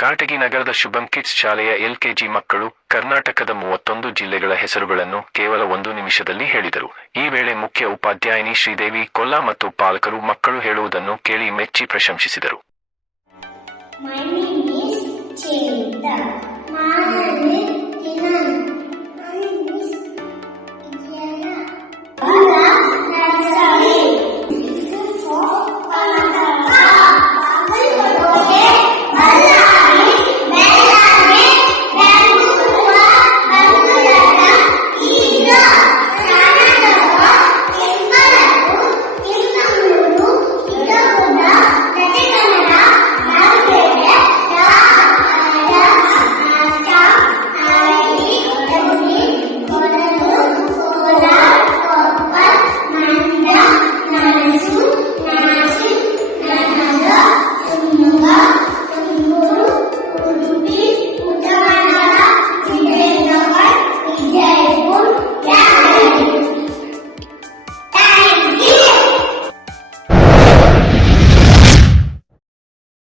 ಕಾರಟಗಿ ನಗರದ ಶುಭಂ ಕಿಡ್ಸ್ ಶಾಲೆಯ LKG ಮಕ್ಕಳು ಕರ್ನಾಟಕದ 31 ಜಿಲ್ಲೆಗಳ ಹೆಸರುಗಳನ್ನು ಕೇವಲ 1 ನಿಮಿಷದಲ್ಲಿ ಹೇಳಿದರು. ಈ ವೇಳೆ ಮುಖ್ಯ ಉಪಾಧ್ಯಾಯಿನಿ ಶ್ರೀದೇವಿ ಕೊಲ್ಲ ಮತ್ತು ಪಾಲಕರು ಮಕ್ಕಳು ಹೇಳುವುದನ್ನು ಕೇಳಿ ಮೆಚ್ಚಿ ಪ್ರಶಂಸಿಸಿದರು. My name is Chelita. ನಾನು